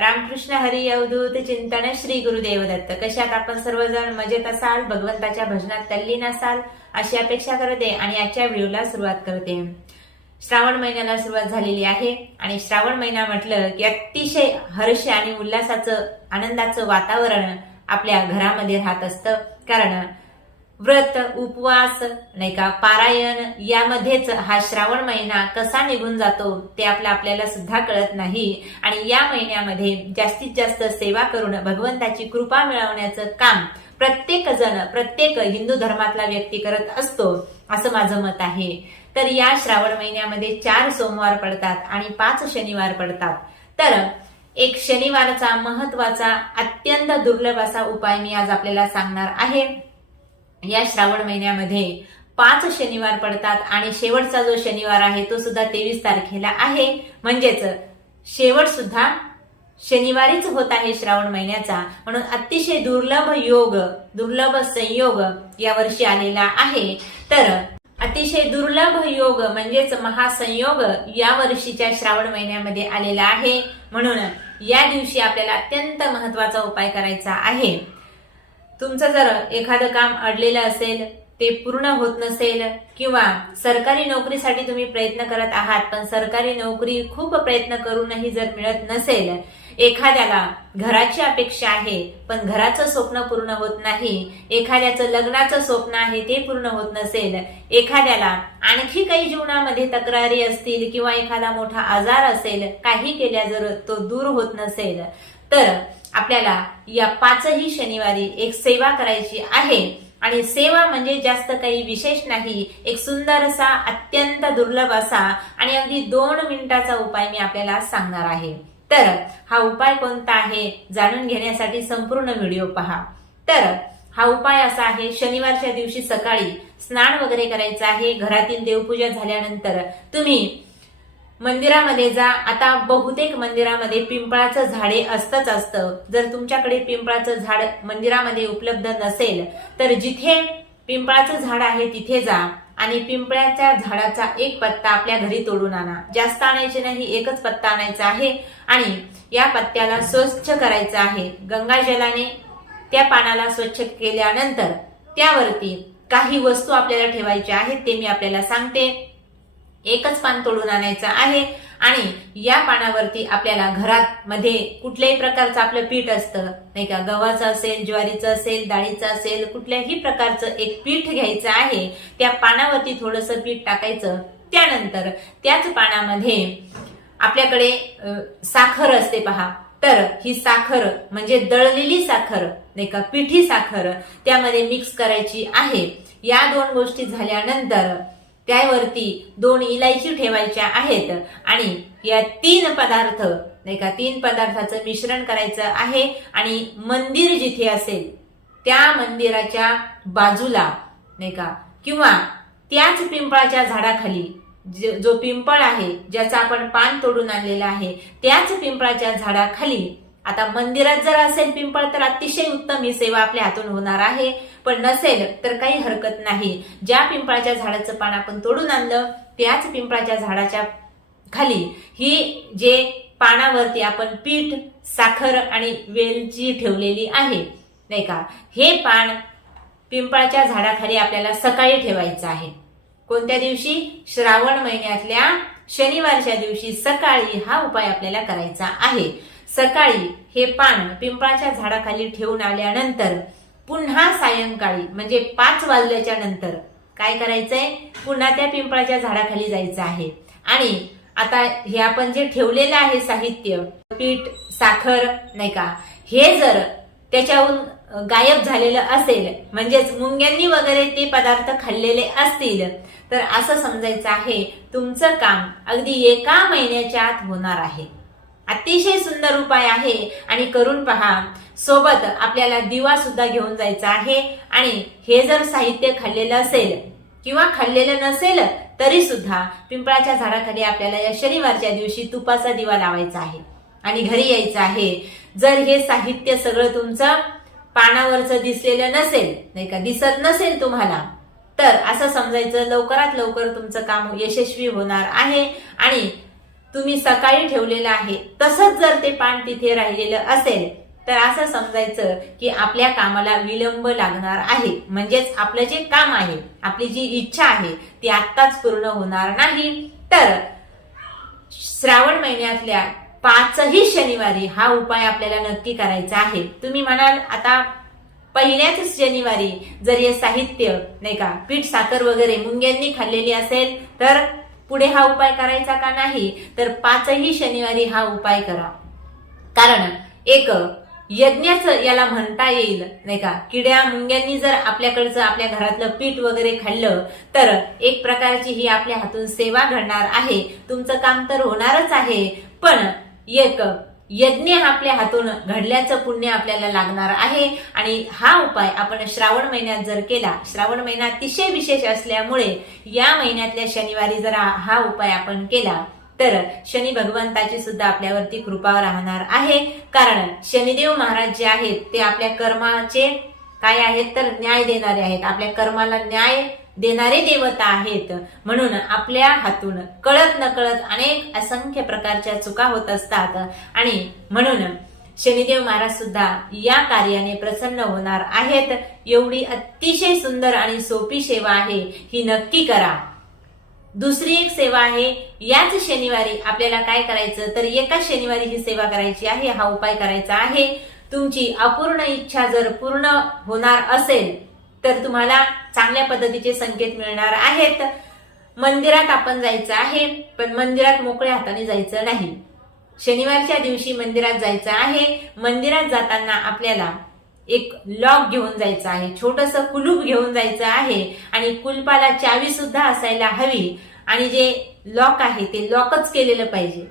रामकृष्ण हरी अवधूत चिंतन श्री गुरुदेव दत्त. कशात आपण सर्वजण मजेत असाल भगवंताच्या भजनात तल्लीन असाल अशी अपेक्षा करते आणि आजच्या व्हिडिओला सुरुवात करते. श्रावण महिन्याला सुरुवात झालेली आहे आणि श्रावण महिना म्हटलं की अतिशय हर्ष आणि उल्हासाचं आनंदाचं वातावरण आपल्या घरामध्ये राहत असतं. कारण व्रत उपवास नाही का पारायण यामध्येच हा श्रावण महिना कसा निघून जातो ते आपलं आपल्याला सुद्धा कळत नाही. आणि या महिन्यामध्ये जास्तीत जास्त सेवा करून भगवंताची कृपा मिळवण्याचं काम प्रत्येक जण प्रत्येक हिंदू धर्मातला व्यक्ती करत असतो असं माझं मत आहे. तर या श्रावण महिन्यामध्ये चार सोमवार पडतात आणि पाच शनिवार पडतात. तर एक शनिवारचा महत्त्वाचा अत्यंत दुर्लभ असा उपाय मी आज आपल्याला सांगणार आहे. या श्रावण महिन्यामध्ये पाच शनिवार पडतात आणि शेवटचा जो शनिवार आहे तो सुद्धा तेवीस तारखेला आहे. म्हणजेच शेवट सुद्धा शनिवारीच होत आहे श्रावण महिन्याचा. म्हणून अतिशय दुर्लभ योग दुर्लभ संयोग या वर्षी आलेला आहे. तर अतिशय दुर्लभ योग म्हणजेच महासंयोग या वर्षीच्या श्रावण महिन्यामध्ये आलेला आहे. म्हणून या दिवशी आपल्याला अत्यंत महत्त्वाचा उपाय करायचा आहे. तुमचं जर एखादं काम अडलेलं असेल ते पूर्ण होत नसेल किंवा सरकारी नोकरीसाठी तुम्ही प्रयत्न करत आहात पण सरकारी नोकरी खूप प्रयत्न करूनही जर मिळत नसेल एखाद्याला घराची अपेक्षा आहे पण घराचं स्वप्न पूर्ण होत नाही एखाद्याचं लग्नाचं स्वप्न आहे ते पूर्ण होत नसेल एखाद्याला आणखी काही जीवनामध्ये तक्रारी असतील किंवा एखादा मोठा आजार असेल काही केल्या जर तो दूर होत नसेल तर आपल्याला या पाचही शनिवारी एक सेवा करायची आहे. आणि सेवा म्हणजे जास्त काही विशेष नाही एक सुंदर असा अत्यंत दुर्लभ असा आणि अगदी दोन मिनिटाचा उपाय मी आपल्याला सांगणार आहे. तर हा उपाय कोणता आहे जाणून घेण्यासाठी संपूर्ण व्हिडिओ पहा. तर हा उपाय असा आहे शनिवारच्या दिवशी सकाळी स्नान वगैरे करायचं आहे घरातील देवपूजा झाल्यानंतर तुम्ही मंदिरामध्ये जा. आता बहुतेक मंदिरामध्ये पिंपळाचं झाडे असतंच असतं. जर तुमच्याकडे पिंपळाचं झाड मंदिरामध्ये उपलब्ध नसेल तर जिथे पिंपळाचं झाड आहे तिथे जा आणि पिंपळाच्या झाडाचा एक पत्ता आपल्या घरी तोडून आणा. जास्त आणायचे नाही एकच पत्ता आणायचा आहे आणि या पत्त्याला स्वच्छ करायचं आहे. गंगाजलाने त्या पानाला स्वच्छ केल्यानंतर त्यावरती काही वस्तू आपल्याला ठेवायच्या आहेत ते मी आपल्याला सांगते. एकच पान तोडून आणायचं आहे. आणि या पानावरती आपल्याला घरात मध्ये कुठल्याही प्रकारचं आपलं पीठ असतं. नाही का? गव्हाचं असेल ज्वारीचं असेल डाळीचं असेल कुठल्याही प्रकारचं एक पीठ घ्यायचं आहे त्या पानावरती थोडंसं पीठ टाकायचं. त्यानंतर त्याच पानामध्ये आपल्याकडे साखर असते पहा. तर ही साखर म्हणजे दळलेली साखर नाही का? पिठी साखर त्यामध्ये मिक्स करायची आहे. या दोन गोष्टी झाल्यानंतर त्यावरती दोन इलायची ठेवायच्या आहेत. आणि या तीन पदार्थ नाही का तीन पदार्थाचं मिश्रण करायचं आहे. आणि मंदिर जिथे असेल त्या मंदिराच्या बाजूला नाही का किंवा त्याच पिंपळाच्या झाडाखाली जो पिंपळ आहे ज्याचा आपण पान तोडून आणलेला आहे त्याच पिंपळाच्या झाडाखाली आता मंदिरात जर असेल पिंपळ तर अतिशय उत्तम ही सेवा आपल्या हातून होणार आहे. पण नसेल तर काही हरकत नाही. ज्या पिंपळाच्या झाडाचं पान आपण तोडून आणलं त्याच पिंपळाच्या झाडाच्या खाली ही जे पानावरती आपण पीठ साखर आणि वेलची ठेवलेली आहे नाही का? हे पान पिंपळाच्या झाडाखाली आपल्याला सकाळी ठेवायचं आहे. कोणत्या दिवशी? श्रावण महिन्यातल्या शनिवारच्या दिवशी सकाळी हा उपाय आपल्याला करायचा आहे. सकाळी हे पान पिंपळाच्या झाडाखाली ठेवून आल्यानंतर पुन्हा सायंकाळी म्हणजे पाच वाजल्याच्या नंतर काय करायचंय? पुन्हा त्या पिंपळाच्या झाडाखाली जायचं आहे. आणि आता हे आपण जे ठेवलेलं आहे साहित्य पीठ साखर नाही का? हे जर त्याच्याहून गायब झालेलं असेल म्हणजेच मुंग्यांनी वगैरे ते पदार्थ खाल्लेले असतील तर असं समजायचं आहे तुमचं काम अगदी एका महिन्याच्या आत होणार आहे. अतिशय सुंदर उपाय आहे. आणि करून पहा. सोबत आपल्याला दिवा सुद्धा घेऊन जायचा आहे. आणि हे जर साहित्य खाल्लेलं असेल किंवा खाल्लेलं नसेल तरी सुद्धा पिंपळाच्या झाडाखाली आपल्याला या शनिवारच्या दिवशी तुपाचा दिवा लावायचा आहे. आणि घरी यायचं आहे. जर हे साहित्य सगळं तुमचं पानावरचं दिसलेलं नसेल नाही का दिसत नसेल तुम्हाला तर असं समजायचं लवकरात लवकर तुमचं काम यशस्वी होणार आहे. आणि तुम्ही सकाळी ठेवलेलं आहे तसंच जर ते पान तिथे राहिलेलं असेल तर असं समजायचं की आपल्या कामाला विलंब लागणार आहे. म्हणजेच आपलं जे काम आहे आपली जी इच्छा आहे ती आत्ताच पूर्ण होणार नाही. तर श्रावण महिन्यातल्या पाचही शनिवारी हा उपाय आपल्याला नक्की करायचा आहे. तुम्ही म्हणाल आता पहिल्याच शनिवारी जर हे साहित्य नाही का पीठ साखर वगैरे मुंग्यांनी खाल्लेली असेल तर पुढे हा उपाय करायचा का नाही तर पाचही शनिवारी हा उपाय करा. कारण एक यज्ञाच याला म्हणता येईल नाही का? किड्या मुंग्यांनी जर आपल्याकडचं आपल्या घरातलं पीठ वगैरे खाल्लं तर एक प्रकारची ही आपल्या हातून सेवा घडणार आहे. तुमचं काम तर होणारच आहे. पण एक यज्ञ आपल्या हातून घडल्याचं पुण्य आपल्याला लागणार आहे. आणि हा उपाय आपण श्रावण महिन्यात जर केला श्रावण महिना अतिशय विशेष असल्यामुळे या महिन्यातल्या शनिवारी जर हा- हा उपाय आपण केला तर शनी भगवंताची सुद्धा आपल्यावरती कृपा राहणार आहे. कारण शनिदेव महाराज जे आहेत ते आपल्या कर्माचे काय आहेत तर न्याय देणारे आहेत. आपल्या कर्माला न्याय देणारे देवता आहेत. म्हणून आपल्या हातून कळत नकळत अनेक असंख्य प्रकारच्या चुका होत असतात. आणि म्हणून शनिदेव महाराज सुद्धा या कार्याने प्रसन्न होणार आहेत. एवढी अतिशय सुंदर आणि सोपी सेवा आहे. ही नक्की करा. दुसरी एक सेवा आहे याच शनिवारी आपल्याला काय करायचं? तर एकाच शनिवारी ही सेवा करायची आहे. हा उपाय करायचा आहे. तुमची अपूर्ण इच्छा जर पूर्ण होणार असेल तर तुम्हाला चांगल्या पद्धतीचे संकेत मिळणार आहेत. मंदिरात आपण जायचं आहे पण मंदिरात मोकळ्या हाताने जायचं नाही. शनिवारच्या दिवशी मंदिरात जायचं आहे. मंदिरात जाताना आपल्याला एक लॉक घेऊन जायचं आहे छोटस कुलूप घेऊन जायचं आहे आणि कुलपाला चावी सुद्धा असायला हवी. आणि जे लॉक आहे ते लॉकच केलेलं पाहिजे.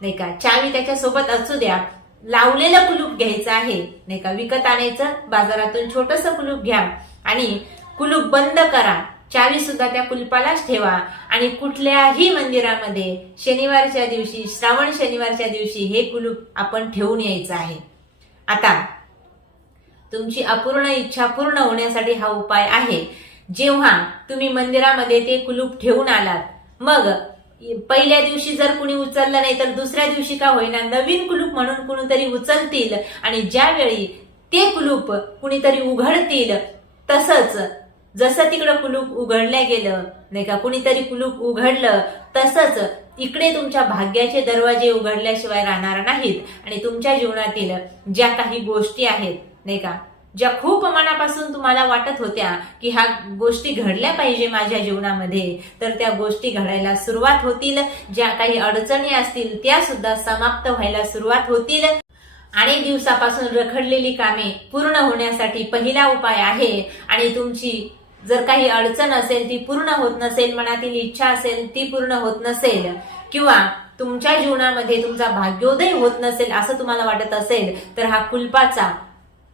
नाही का? चावी त्याच्या सोबत असू द्या. लावलेलं कुलूप घ्यायचं आहे. नाही का? विकत आणायचं बाजारातून छोटस कुलूप घ्या. आणि कुलूप बंद करा. चावी सुद्धा त्या कुलपालाच ठेवा. आणि कुठल्याही मंदिरामध्ये शनिवारच्या दिवशी श्रावण शनिवारच्या दिवशी हे कुलूप आपण ठेवून यायचं आहे. आता तुमची अपूर्ण इच्छा पूर्ण होण्यासाठी हा उपाय आहे. जेव्हा तुम्ही मंदिरामध्ये ते कुलूप ठेवून आलात मग पहिल्या दिवशी जर कुणी उचललं नाही तर दुसऱ्या दिवशी का होईना नवीन कुलूप म्हणून कुणीतरी उचलतील. आणि ज्यावेळी ते कुलूप कुणीतरी उघडतील तसंच जसं तिकडं कुलूप उघडलं गेलं नाही का कुणीतरी कुलूप उघडलं तसंच इकडे तुमच्या भाग्याचे दरवाजे उघडल्याशिवाय राहणार नाहीत. आणि तुमच्या जीवनातील ज्या काही गोष्टी आहेत नाही का ज्या खूप मनापासून तुम्हाला वाटत होत्या की ह्या गोष्टी घडल्या पाहिजे माझ्या जीवनामध्ये तर त्या गोष्टी घडायला सुरुवात होतील. ज्या काही अडचणी असतील त्या सुद्धा समाप्त व्हायला सुरुवात होतील. अनेक दिवसापासून रखडलेली कामे पूर्ण होण्यासाठी पहिला उपाय आहे. आणि तुमची जर काही अडचण असेल ती पूर्ण होत नसेल मनातील इच्छा असेल ती पूर्ण होत नसेल किंवा तुमच्या जीवनामध्ये तुमचा भाग्योदय होत नसेल असं तुम्हाला वाटत असेल तर हा कुलपाचा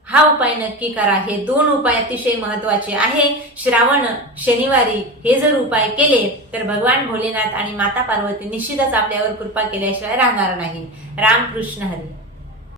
हा उपाय नक्की करा. हे दोन उपाय अतिशय महत्त्वाचे आहे. श्रावण शनिवारी हे जर उपाय केले तर भगवान भोलेनाथ आणि माता पार्वती निश्चितच आपल्यावर कृपा केल्याशिवाय राहणार नाही रामकृष्ण हरी.